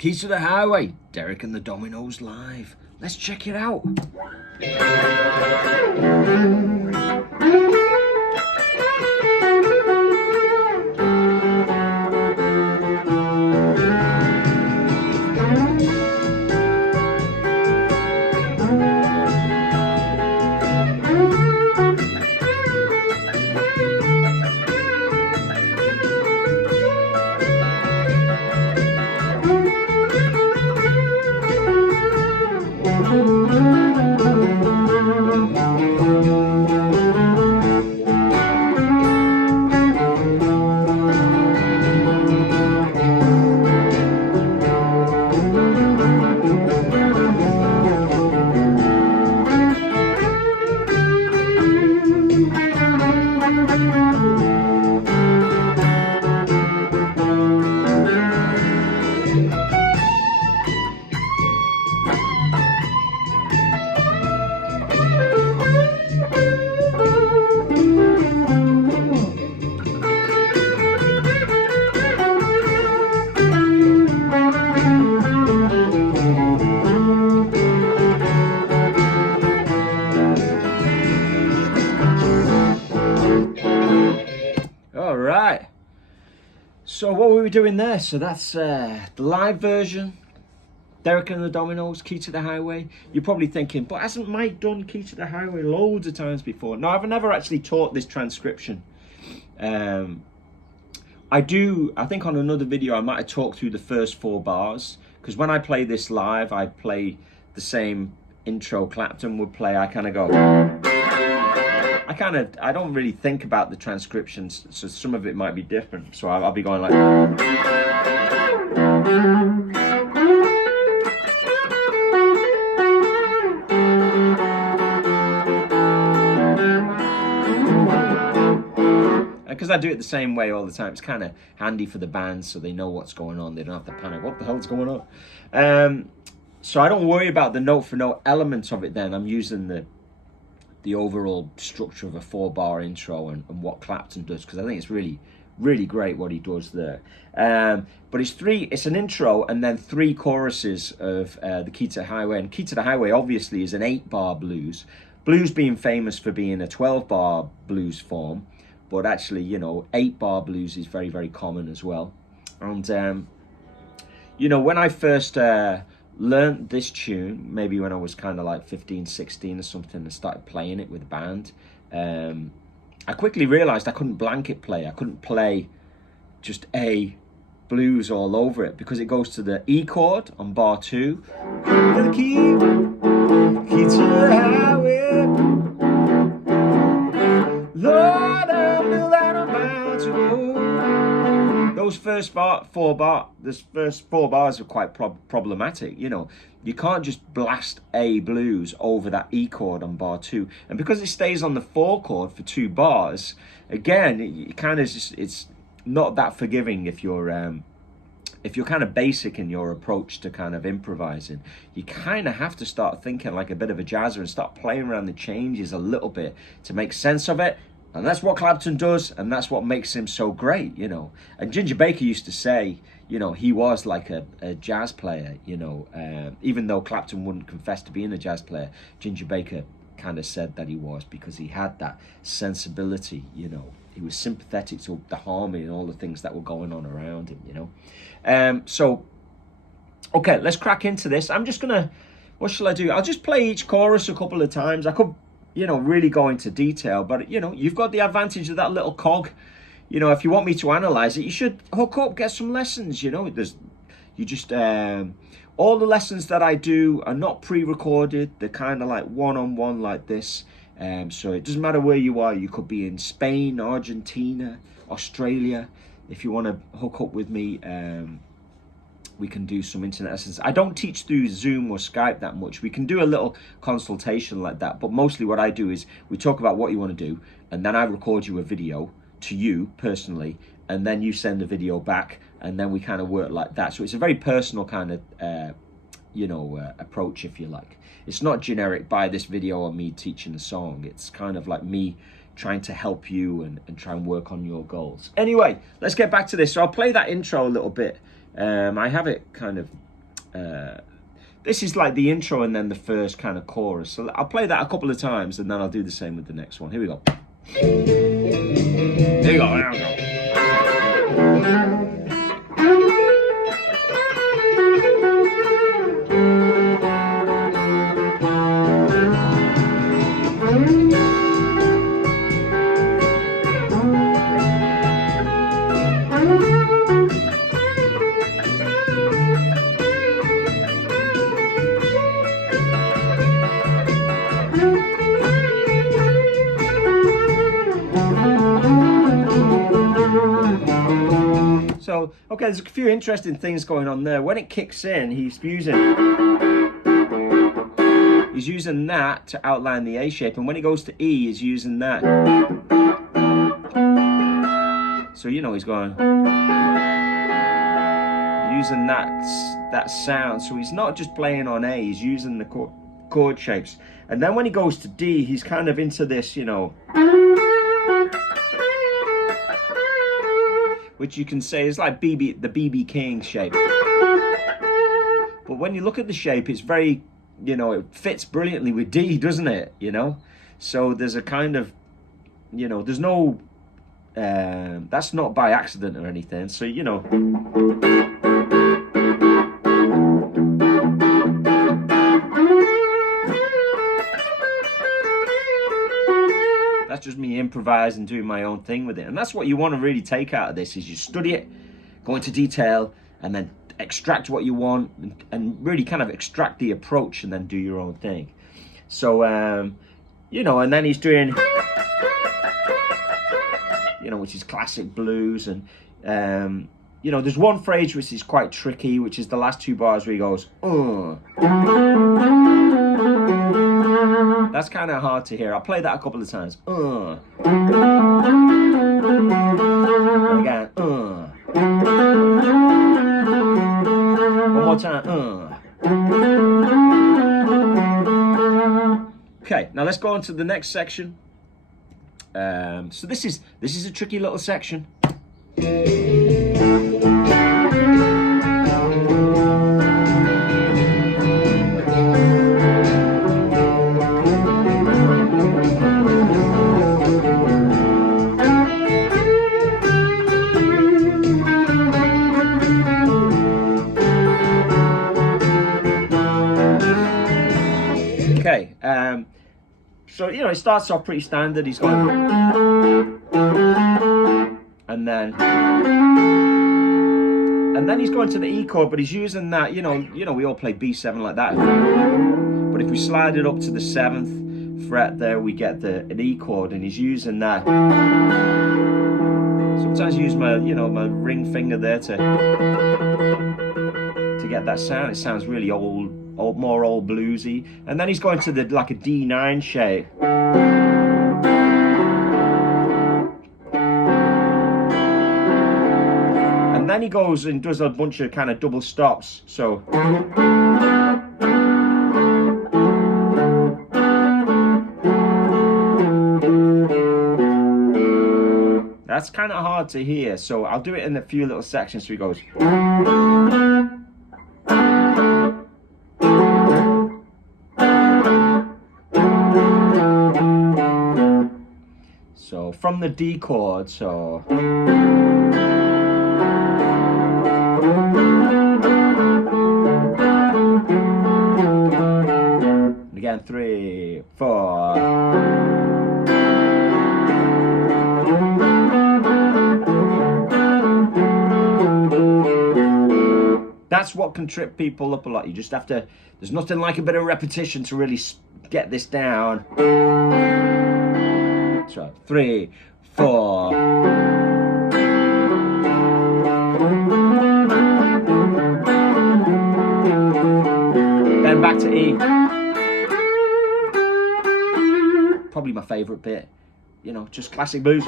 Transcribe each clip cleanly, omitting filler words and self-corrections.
Keys to the Highway, Derek and the Dominoes live. Let's check it out. All right. So what were we doing there? So that's the live version. Derek and the Dominoes, Key to the Highway. You're probably thinking, but hasn't Mike done Key to the Highway loads of times before? No, I've never actually taught this transcription. I think on another video I might have talked through the first 4 bars, because when I play this live, I play the same intro Clapton would play. I kind of go, I don't really think about the transcriptions, so some of it might be different. So I'll be going like, because I do it the same way all the time. It's kind of handy for the band so they know what's going on. They don't have to panic. What the hell's going on? So I don't worry about the note for note element of it then. I'm using the overall structure of a 4-bar intro and what Clapton does, because I think it's really, really great what he does there. But it's an intro and then 3 choruses of the Key to the Highway. And Key to the Highway obviously is an 8-bar blues. Blues being famous for being a 12-bar blues form. But actually, 8-bar blues is very, very common as well. And, when I first learned this tune, maybe when I was kind of like 15, 16 or something, and started playing it with a band, I quickly realized I couldn't blanket play. I couldn't play just A blues all over it, because it goes to the E chord on bar 2. The key to the highway, Lord, I know that I'm bound to go. Those first 4 bars are quite problematic. You can't just blast A blues over that E chord on bar 2, and because it stays on the 4 chord for 2 bars, again, it kind of it's not that forgiving if you're kind of basic in your approach to kind of improvising. You kind of have to start thinking like a bit of a jazzer and start playing around the changes a little bit to make sense of it. And that's what Clapton does, and that's what makes him so great, And Ginger Baker used to say, he was like a jazz player, even though Clapton wouldn't confess to being a jazz player. Ginger Baker kind of said that he was, because he had that sensibility, He was sympathetic to the harmony and all the things that were going on around him, So, okay, let's crack into this. I'm just gonna, what shall I do? I'll just play each chorus a couple of times. I could, really go into detail, but, you've got the advantage of that little cog. If you want me to analyze it, you should hook up, get some lessons, all the lessons that I do are not pre-recorded. They're kind of like one-on-one like this. So it doesn't matter where you are. You could be in Spain, Argentina, Australia. If you want to hook up with me, we can do some internet lessons. I don't teach through Zoom or Skype that much. We can do a little consultation like that, but mostly what I do is we talk about what you want to do, and then I record you a video to you personally, and then you send the video back, and then we kind of work like that. So it's a very personal kind of approach, if you like. It's not generic, buy this video on me teaching a song. It's kind of like me trying to help you and try and work on your goals. Anyway, let's get back to this. So I'll play that intro a little bit. I have it kind of This is like the intro and then the first kind of chorus. So I'll play that a couple of times and then I'll do the same with the next one. Here we go. Here we go. Here we go. So, okay, there's a few interesting things going on there. When it kicks in, he's using that to outline the A shape, and when it goes to E, he's using that. So you know he's going using that sound. So he's not just playing on A, he's using the chord shapes. And then when he goes to D, he's kind of into this, you know, which you can say is like the BB King shape. But when you look at the shape, it's very, you know, it fits brilliantly with D, doesn't it? You know, so there's a kind of, you know, there's no, that's not by accident or anything. So, you know, that's just me improvising, doing my own thing with it. And that's what you want to really take out of this, is you study it, go into detail, and then extract what you want, and really kind of extract the approach and then do your own thing. So, you know, and then he's doing, you know, which is classic blues. And, you know, there's one phrase which is quite tricky, which is the last two bars where he goes, That's kind of hard to hear. I'll play that a couple of times. Again, One more time. Okay, now let's go on to the next section. So this is a tricky little section. Okay, so, you know, it starts off pretty standard. He's going, and then he's going to the E chord, but he's using that, you know, we all play B7 like that. But if we slide it up to the 7th fret there, we get an E chord, and he's using that. Sometimes I use my, you know, my ring finger there to get that sound. It sounds really more old bluesy. And then he's going to like a D9 shape. And then he goes and does a bunch of kind of double stops. So that's kind of hard to hear. So I'll do it in a few little sections. So he goes. So from the D chord, so. And again, 3, 4. That's what can trip people up a lot. You just have to, there's nothing like a bit of repetition to really get this down. So 3, 4. Then back to E. Probably my favourite bit. You know, just classic blues.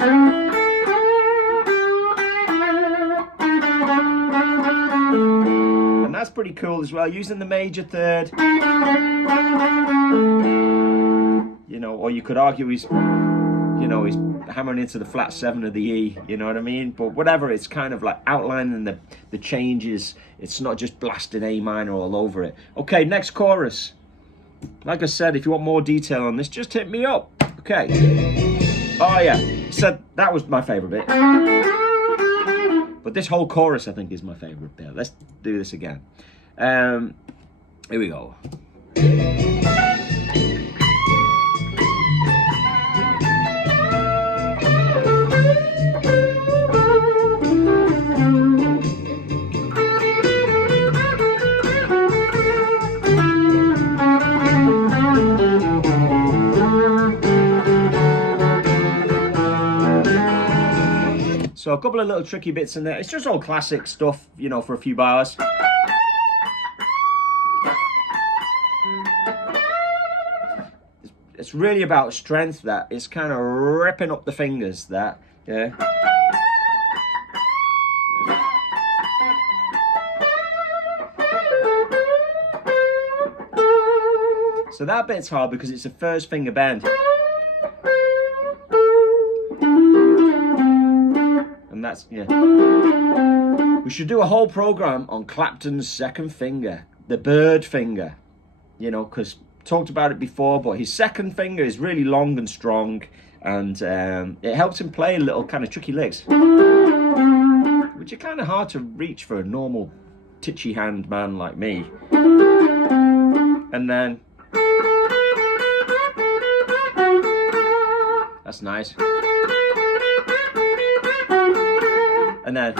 And that's pretty cool as well, using the major third. You know, or you could argue he's hammering into the flat 7 of the E, you know what I mean? But whatever, it's kind of like outlining the changes. It's not just blasting A minor all over it. Okay, next chorus. Like I said, if you want more detail on this, just hit me up. Okay. Oh yeah, so that was my favorite bit. But this whole chorus, I think, is my favorite bit. Let's do this again. Here we go. So a couple of little tricky bits in there. It's just all classic stuff, you know, for a few bars. It's really about strength, that. It's kind of ripping up the fingers, that. Yeah. So that bit's hard because it's a first finger bend. And that's, yeah. We should do a whole program on Clapton's second finger, the bird finger, you know, because talked about it before, but his second finger is really long and strong, and it helps him play little kind of tricky licks, which are kind of hard to reach for a normal titchy hand man like me. And then that's nice. And then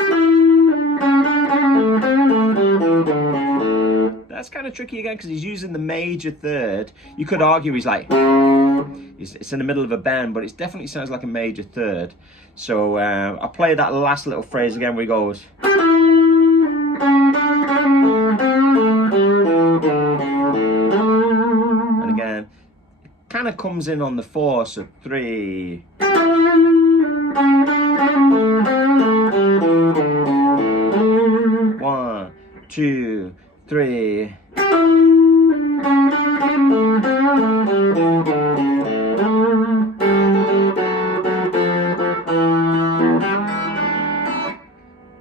that's kind of tricky again because he's using the major third. You could argue he's like, it's in the middle of a bend, but it definitely sounds like a major third. So I'll play that last little phrase again where he goes. And again, it kind of comes in on the 4, so 3. 1, 2, 3.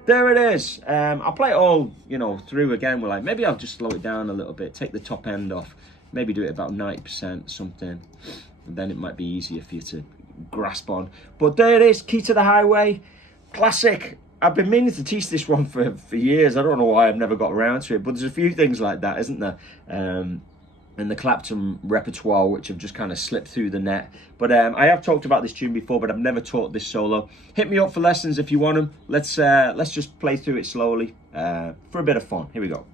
There it is. I'll play it all, you know, through again. We're like, maybe I'll just slow it down a little bit, take the top end off, maybe do it about 90% something, and then it might be easier for you to grasp on. But there it is, Key to the Highway, classic. I've been meaning to teach this one for years. I don't know why I've never got around to it, but there's a few things like that, isn't there? In the Clapton repertoire, which have just kind of slipped through the net. But I have talked about this tune before, but I've never taught this solo. Hit me up for lessons if you want them. Let's just play through it slowly for a bit of fun. Here we go.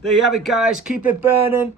There you have it, guys. Keep it burning.